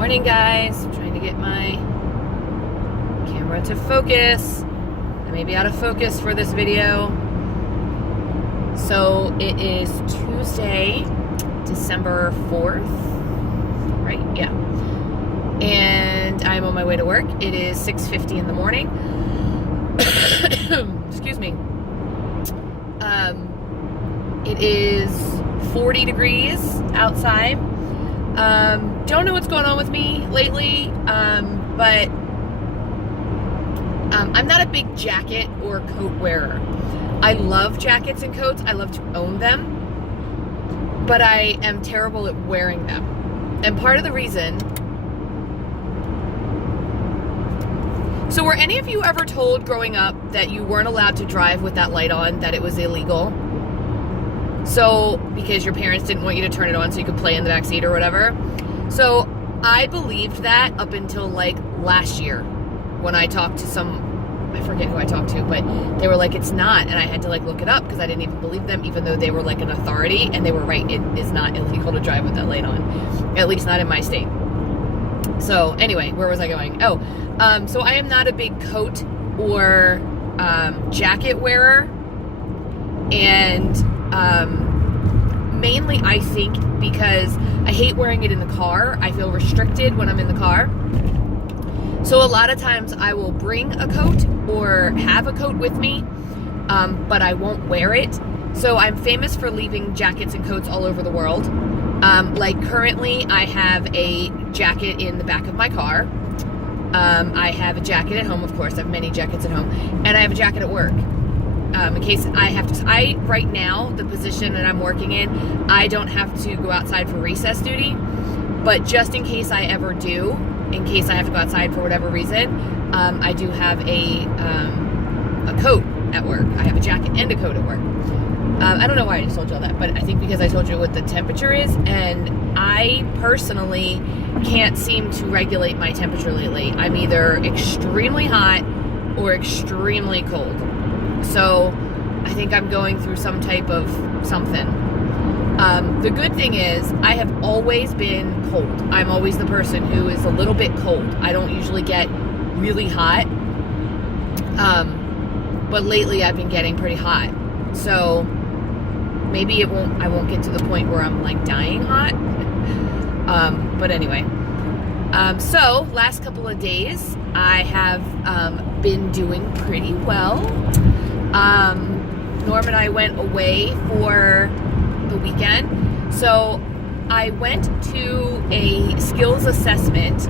Morning, guys. I'm trying to get my camera to focus. I may be out of focus for this video. So it is Tuesday, December 4th, right? Yeah. And I'm on my way to work. It is 6:50 in the morning. Excuse me. It is 40 degrees outside. Don't know what's going on with me lately, but I'm not a big jacket or coat wearer. I love jackets and coats. I love to own them, but I am terrible at wearing them. And part of the reason... So were any of you ever told growing up that you weren't allowed to drive with that light on, that it was illegal? So, because your parents didn't want you to turn it on so you could play in the back seat or whatever. So, I believed that up until like last year when I talked to I forget who I talked to, but they were like, it's not. And I had to like look it up because I didn't even believe them, even though they were like an authority, and they were right. It is not illegal to drive with that light on, at least not in my state. So anyway, where was I going? Oh, so I am not a big coat or jacket wearer. And mainly I think because I hate wearing it in the car. I feel restricted when I'm in the car. So a lot of times I will bring a coat or have a coat with me, but I won't wear it. So I'm famous for leaving jackets and coats all over the world. Like currently I have a jacket in the back of my car. I have a jacket at home, of course. I have many jackets at home. And I have a jacket at work. In case I have to, right now, the position that I'm working in, I don't have to go outside for recess duty, but just in case I ever do, in case I have to go outside for whatever reason, I do have a coat at work. I have a jacket and a coat at work. I don't know why I just told you all that, but I think because I told you what the temperature is, and I personally can't seem to regulate my temperature lately. I'm either extremely hot or extremely cold. So I think I'm going through some type of something. The good thing is I have always been cold. I'm always the person who is a little bit cold. I don't usually get really hot. But lately I've been getting pretty hot. So maybe I won't get to the point where I'm like dying hot. But anyway. So last couple of days I have been doing pretty well. Norm and I went away for the weekend. So I went to a skills assessment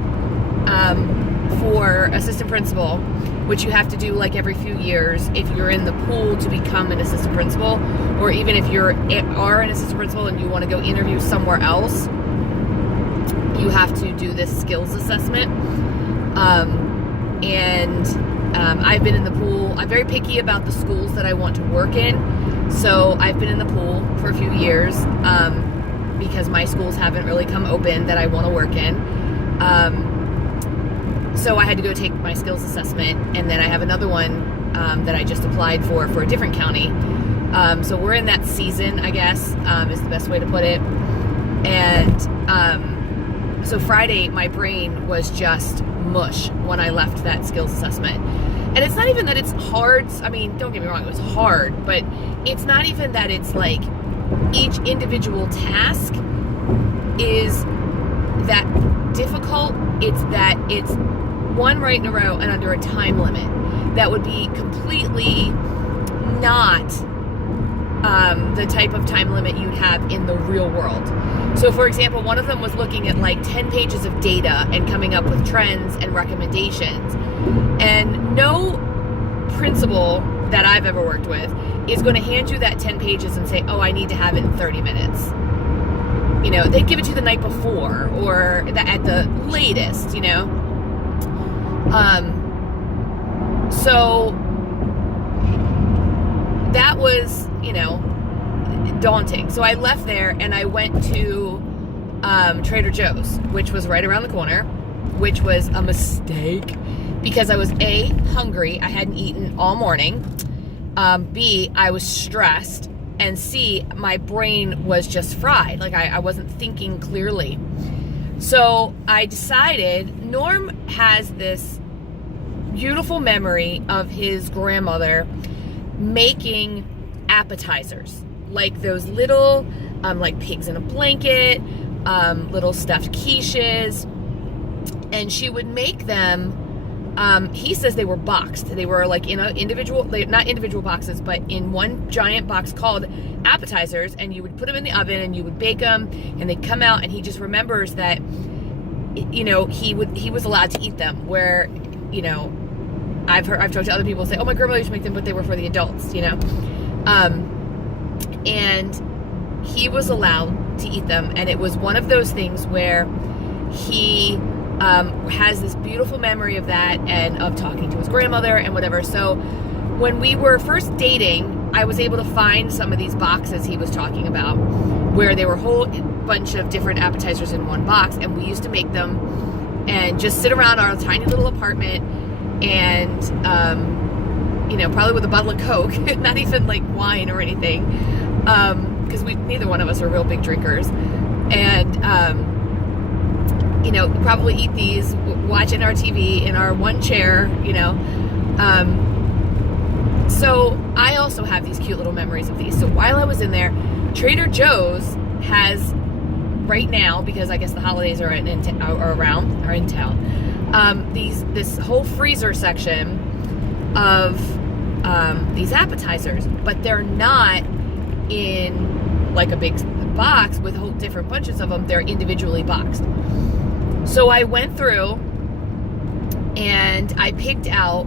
for assistant principal, which you have to do like every few years if you're in the pool to become an assistant principal, or even if you are an assistant principal and you want to go interview somewhere else, you have to do this skills assessment. I've been in the pool. I'm very picky about the schools that I want to work in. So I've been in the pool for a few years because my schools haven't really come open that I want to work in. So I had to go take my skills assessment, and then I have another one that I just applied for a different county. So we're in that season, I guess, is the best way to put it. And so Friday, my brain was just mush when I left that skills assessment. And it's not even that it's hard. I mean, don't get me wrong, it was hard, but it's not even that it's like each individual task is that difficult. It's that it's one right in a row and under a time limit that would be completely not the type of time limit you'd have in the real world. So for example, one of them was looking at like 10 pages of data and coming up with trends and recommendations. And no principal that I've ever worked with is going to hand you that 10 pages and say, oh, I need to have it in 30 minutes. You know, they give it to you the night before or at the latest, you know. So that was, you know, daunting. So I left there and I went to Trader Joe's, which was right around the corner, which was a mistake because I was A, hungry. I hadn't eaten all morning. B, I was stressed. And C, my brain was just fried. Like I wasn't thinking clearly. So I decided, Norm has this beautiful memory of his grandmother making appetizers, like those little like pigs in a blanket, little stuffed quiches, and she would make them. He says they were boxed. They were like in a individual, not individual boxes, but in one giant box called appetizers, and you would put them in the oven and you would bake them, and they'd come out, and he just remembers that, you know, he was allowed to eat them, where, you know, I've talked to other people say, oh, my grandmother used to make them, but they were for the adults, you know. And he was allowed to eat them, and it was one of those things where he has this beautiful memory of that and of talking to his grandmother and whatever. So when we were first dating, I was able to find some of these boxes he was talking about, where they were a whole bunch of different appetizers in one box, and we used to make them and just sit around our tiny little apartment and, you know, probably with a bottle of Coke, not even like wine or anything, because neither one of us are real big drinkers, and, you know, probably eat these, watching our TV in our one chair, you know. So I also have these cute little memories of these. So while I was in there, Trader Joe's has right now, because I guess the holidays are in town, this whole freezer section of these appetizers, but they're not in like a big box with whole different bunches of them. They're individually boxed. So I went through and I picked out,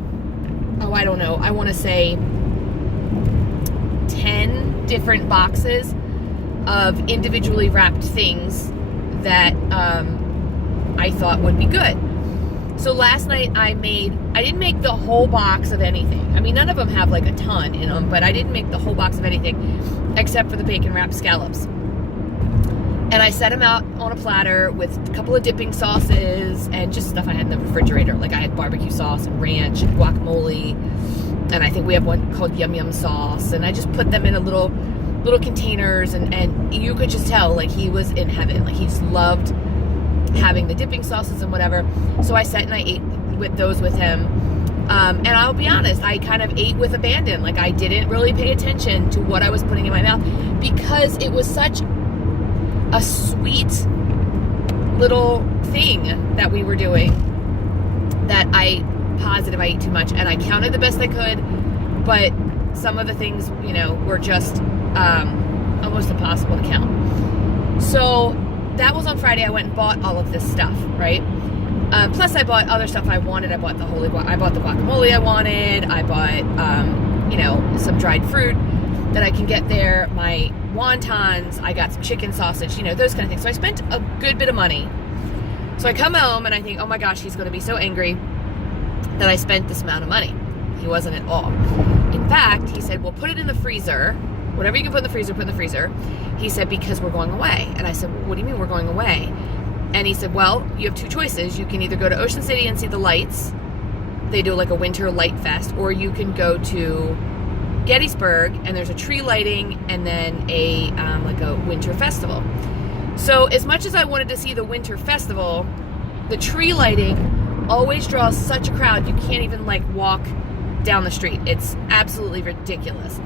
I don't know, I want to say 10 different boxes of individually wrapped things that I thought would be good. So last night I didn't make the whole box of anything. I mean, none of them have like a ton in them, but I didn't make the whole box of anything except for the bacon wrapped scallops. And I set them out on a platter with a couple of dipping sauces and just stuff I had in the refrigerator. Like I had barbecue sauce and ranch and guacamole. And I think we have one called Yum Yum sauce. And I just put them in a little containers. And you could just tell, like, he was in heaven. Like, he just loved having the dipping sauces and whatever. So I sat and I ate with those with him. And I'll be honest, I kind of ate with abandon. Like, I didn't really pay attention to what I was putting in my mouth because it was such a sweet little thing that we were doing that I ate too much, and I counted the best I could, but some of the things, you know, were just almost impossible to count. So that was on Friday. I went and bought all of this stuff, right? Plus I bought other stuff I wanted. I bought the guacamole I wanted. I bought, you know, some dried fruit that I can get there, my wontons, I got some chicken sausage, you know, those kind of things. So I spent a good bit of money. So I come home and I think, oh my gosh, he's going to be so angry that I spent this amount of money. He wasn't at all. In fact, he said, well, put it in the freezer. Whatever you can put in the freezer, put in the freezer. He said, because we're going away. And I said, well, what do you mean we're going away? And he said, well, you have two choices. You can either go to Ocean City and see the lights. They do like a winter light fest. Or you can go to Gettysburg, and there's a tree lighting and then a like a winter festival. So as much as I wanted to see the winter festival, the tree lighting always draws such a crowd you can't even like walk down the street. It's absolutely ridiculous.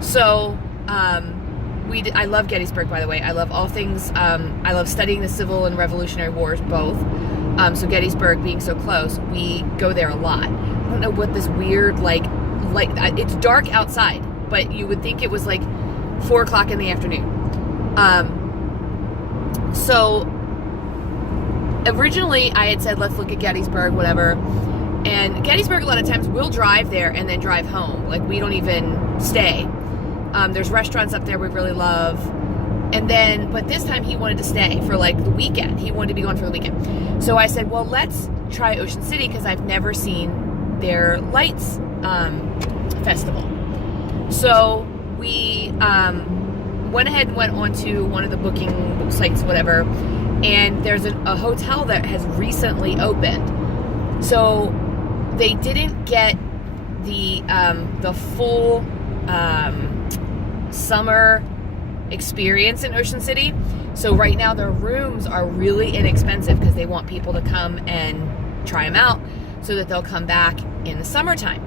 So I love Gettysburg, by the way. I love all things. I love studying the Civil and Revolutionary Wars, both. So Gettysburg being so close, we go there a lot. I don't know what this weird like it's dark outside, but you would think it was like 4:00 in the afternoon. So originally I had said, let's look at Gettysburg, whatever. And Gettysburg, a lot of times we'll drive there and then drive home. Like, we don't even stay. There's restaurants up there we really love. And then, but this time he wanted to stay for like the weekend. He wanted to be gone for the weekend. So I said, well, let's try Ocean City because I've never seen their lights festival. So we went ahead and went on to one of the booking sites, whatever, and there's a hotel that has recently opened. So they didn't get the full summer experience in Ocean City. So right now their rooms are really inexpensive because they want people to come and try them out so that they'll come back in the summertime.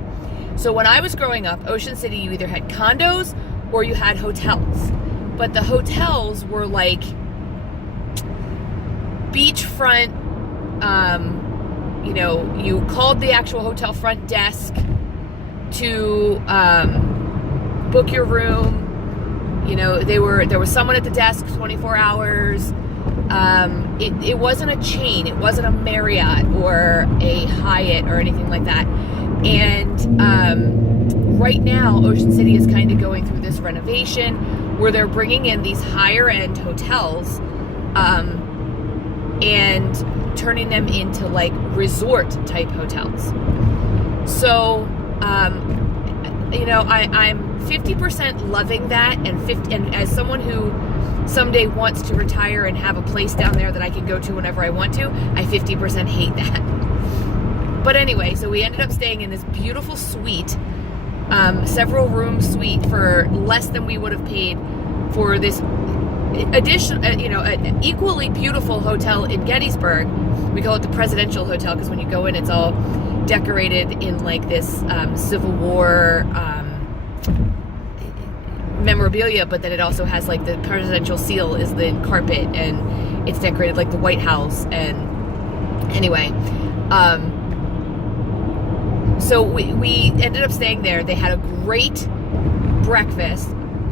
So when I was growing up, Ocean City, you either had condos or you had hotels. But the hotels were like beachfront, you called the actual hotel front desk to book your room. There was someone at the desk 24 hours. It wasn't a chain. It wasn't a Marriott or a Hyatt or anything like that. And right now, Ocean City is kind of going through this renovation where they're bringing in these higher end hotels and turning them into like resort type hotels. So, I'm 50% loving that, and as someone who someday wants to retire and have a place down there that I can go to whenever I want to, I 50% hate that. But anyway, so we ended up staying in this beautiful suite, several room suite for less than we would have paid for this an equally beautiful hotel in Gettysburg. We call it the Presidential Hotel because when you go in, it's all decorated in like this Civil War memorabilia, but then it also has like the presidential seal is the carpet, and it's decorated like the White House. And anyway, so we ended up staying there. They had a great breakfast.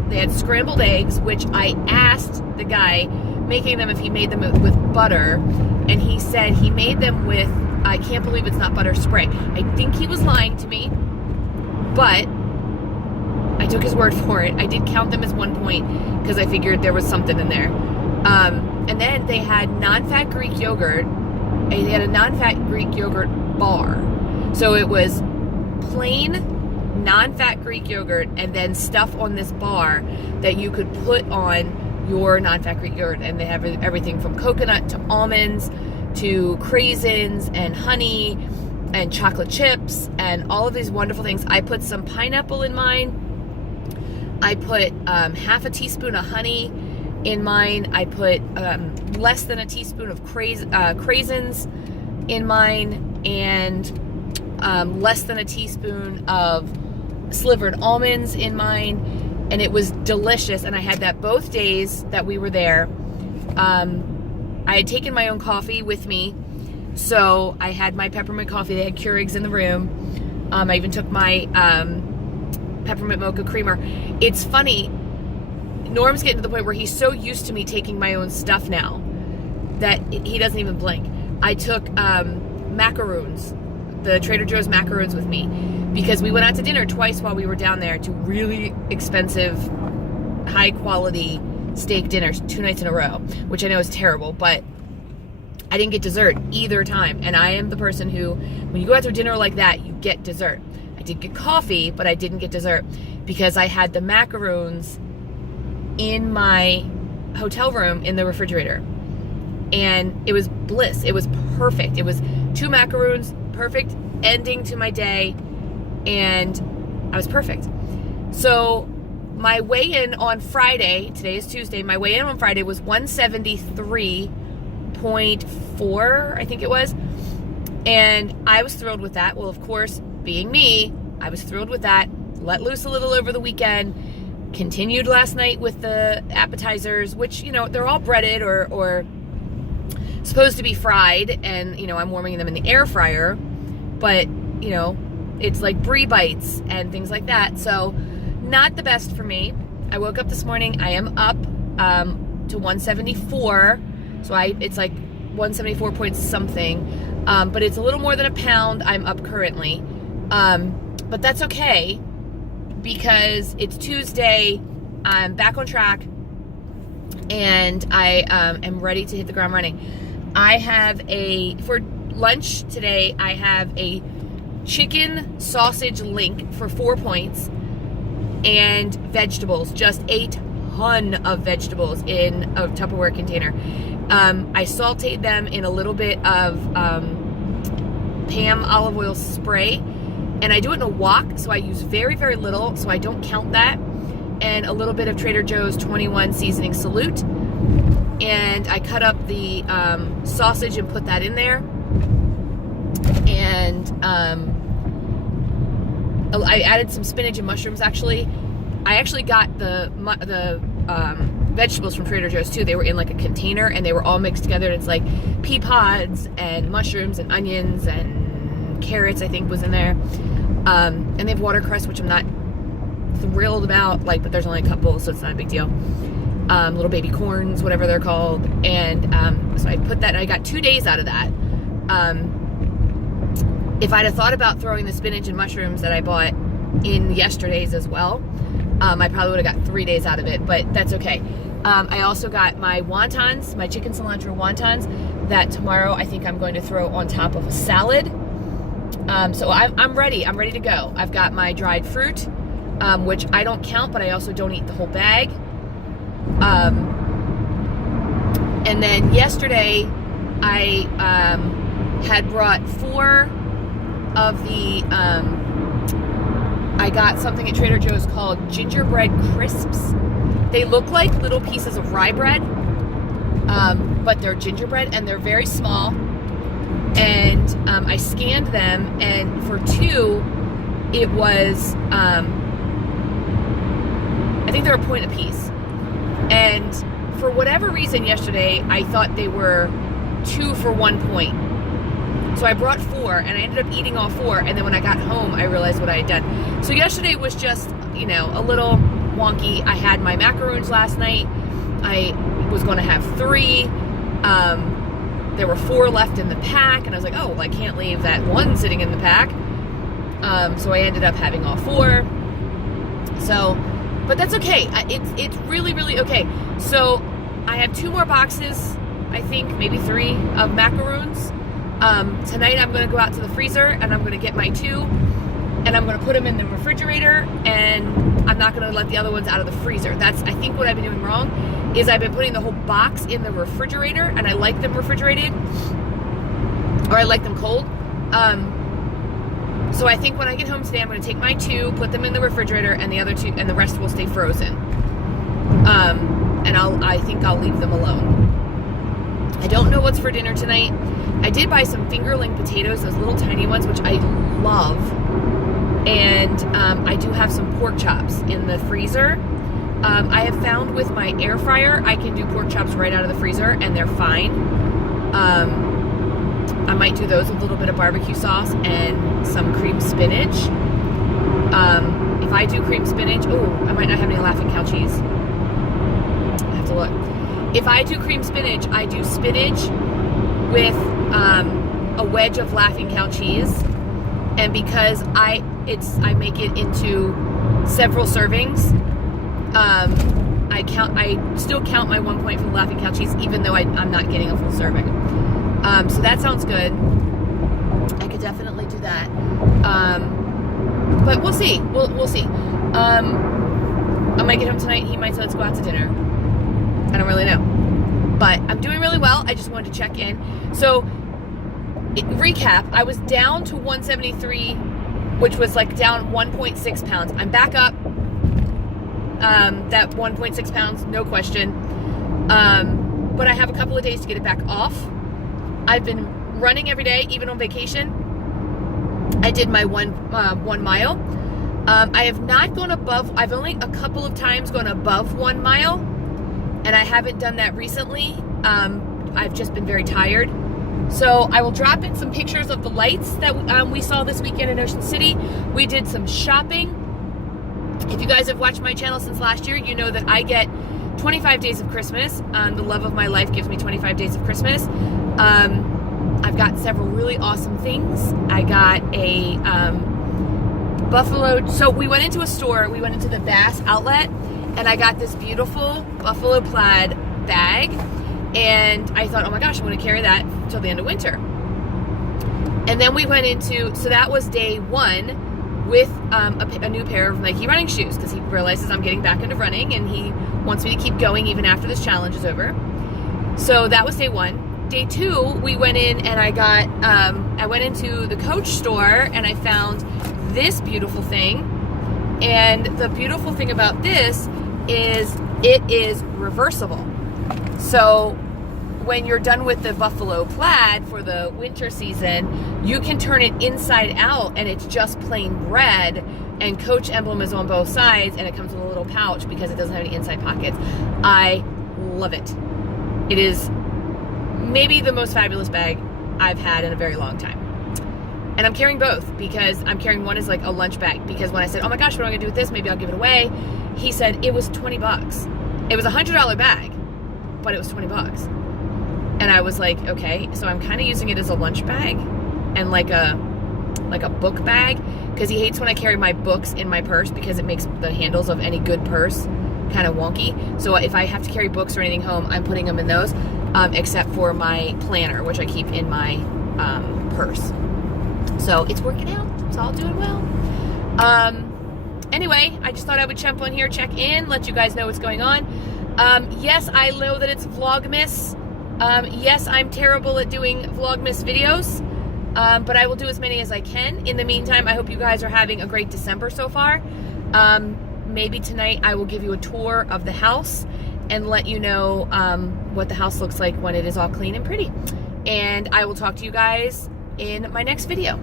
They had scrambled eggs, which I asked the guy making them if he made them with butter, and he said he made them with, I can't believe it's not butter spray. I think he was lying to me, but I took his word for it. I did count them as 1 point because I figured there was something in there. And then they had non-fat Greek yogurt. They had a non-fat Greek yogurt bar. So it was plain non-fat Greek yogurt and then stuff on this bar that you could put on your non-fat Greek yogurt. And they have everything from coconut to almonds to craisins and honey and chocolate chips and all of these wonderful things. I put some pineapple in mine. I put half a teaspoon of honey in mine. I put less than a teaspoon of craisins in mine, and less than a teaspoon of slivered almonds in mine, and it was delicious. And I had that both days that we were there. I had taken my own coffee with me, so I had my peppermint coffee. They had Keurigs in the room. I even took my peppermint mocha creamer. It's funny, Norm's getting to the point where he's so used to me taking my own stuff now that he doesn't even blink. I took macaroons, the Trader Joe's macaroons with me, because we went out to dinner twice while we were down there to really expensive, high quality steak dinners 2 nights in a row, which I know is terrible, but I didn't get dessert either time. And I am the person who, when you go out to a dinner like that, you get dessert. I did get coffee, but I didn't get dessert because I had the macaroons in my hotel room in the refrigerator. And it was bliss. It was perfect. It was 2 macaroons, perfect ending to my day, and I was perfect. So my weigh-in on Friday, today is Tuesday, my weigh-in on Friday was 173.4, I think it was. And I was thrilled with that. Well, of course, being me, I was thrilled with that. Let loose a little over the weekend. Continued last night with the appetizers, which, they're all breaded or supposed to be fried, and, I'm warming them in the air fryer, but, it's like brie bites and things like that. So not the best for me. I woke up this morning. I am up to 174. So it's like 174 point something. But it's a little more than a pound I'm up currently. But that's okay because it's Tuesday. I'm back on track and I am ready to hit the ground running. For lunch today, I have a chicken sausage link for 4 points and vegetables, just a ton of vegetables in a Tupperware container. I sauteed them in a little bit of Pam olive oil spray, and I do it in a wok, so I use very, very little, so I don't count that, and a little bit of Trader Joe's 21 seasoning salute. and I cut up the sausage and put that in there. And I added some spinach and mushrooms. Actually, I actually got the vegetables from Trader Joe's too. They were in like a container and they were all mixed together. And it's like pea pods and mushrooms and onions and carrots, I think, was in there. And they have watercress, which I'm not thrilled about, like, but there's only a couple, so it's not a big deal. Little baby corns, whatever they're called. And so I put that, and I got 2 days out of that. If I'd have thought about throwing the spinach and mushrooms that I bought in yesterday's as well, I probably would have got 3 days out of it, but that's okay. I also got my wontons, my chicken cilantro wontons, that tomorrow I think I'm going to throw on top of a salad. So I'm ready. I'm ready to go. I've got my dried fruit, which I don't count, but I also don't eat the whole bag. And then yesterday I had brought 4 of the, I got something at Trader Joe's called gingerbread crisps. They look like little pieces of rye bread, but they're gingerbread and they're very small. And I scanned them, and for 2, it was, I think they're a point a piece. And for whatever reason yesterday, I thought they were 2 for 1 point. So I brought 4, and I ended up eating all 4, and then when I got home, I realized what I had done. So yesterday was just, a little wonky. I had my macaroons last night. I was going to have 3. There were 4 left in the pack, and I was like, oh, well, I can't leave that 1 sitting in the pack. So I ended up having all 4. So, but that's okay. It's really, really okay. So I have 2 more boxes, I think, maybe 3 of macaroons. Tonight I'm going to go out to the freezer and I'm going to get my 2 and I'm going to put them in the refrigerator, and I'm not going to let the other ones out of the freezer. That's, I think, what I've been doing wrong is I've been putting the whole box in the refrigerator, and I like them refrigerated, or I like them cold. So I think when I get home today, I'm going to take my 2, put them in the refrigerator, and the other 2, and the rest will stay frozen. And I think I'll leave them alone. I don't know what's for dinner tonight. I did buy some fingerling potatoes, those little tiny ones, which I love. And I do have some pork chops in the freezer. I have found with my air fryer, I can do pork chops right out of the freezer, and they're fine. I might do those with a little bit of barbecue sauce and some cream spinach. If I do cream spinach, I might not have any Laughing Cow cheese. I have to look. If I do cream spinach, I do spinach with a wedge of Laughing Cow cheese, and because I make it into several servings, I still count my 1 point for the Laughing Cow cheese, even though I'm not getting a full serving. So that sounds good. I could definitely do that. But we'll see. We'll see. I might get home tonight. He might say, let's go out to dinner. I don't really know. But I'm doing really well. I just wanted to check in. So, recap, I was down to 173, which was like down 1.6 pounds. I'm back up. That 1.6 pounds, no question. But I have a couple of days to get it back off. I've been running every day, even on vacation. I did my 1 mile. I have not gone above, I've only a couple of times gone above 1 mile. And I haven't done that recently. I've just been very tired. So I will drop in some pictures of the lights that we saw this weekend in Ocean City. We did some shopping. If you guys have watched my channel since last year, you know that I get 25 days of Christmas. The love of my life gives me 25 days of Christmas. I've got several really awesome things. I got a buffalo. So we went into a store. We went into the Bass outlet, and I got this beautiful buffalo plaid bag. And I thought, oh my gosh, I'm going to carry that till the end of winter. And then we went into, so that was day 1 with a new pair of Nike running shoes, because he realizes I'm getting back into running and he wants me to keep going even after this challenge is over. So that was day 1. Day 2, we went in and I went into the Coach store and I found this beautiful thing. And the beautiful thing about this is it is reversible. So when you're done with the buffalo plaid for the winter season, you can turn it inside out and it's just plain red, and Coach emblem is on both sides, and it comes in a little pouch because it doesn't have any inside pockets. I love it. It is maybe the most fabulous bag I've had in a very long time. And I'm carrying both because I'm carrying one as like a lunch bag, because when I said, oh my gosh, what am I gonna do with this? Maybe I'll give it away. He said it was $20. It was a $100 bag, but it was $20. And I was like, okay, so I'm kind of using it as a lunch bag and like a book bag, because he hates when I carry my books in my purse because it makes the handles of any good purse kind of wonky. So if I have to carry books or anything home, I'm putting them in those, except for my planner, which I keep in my purse. So it's working out. It's all doing well. Anyway, I just thought I would jump on here, check in, let you guys know what's going on. Yes, I know that it's Vlogmas. Yes, I'm terrible at doing Vlogmas videos, but I will do as many as I can. In the meantime, I hope you guys are having a great December so far. Maybe tonight I will give you a tour of the house and let you know what the house looks like when it is all clean and pretty. And I will talk to you guys in my next video.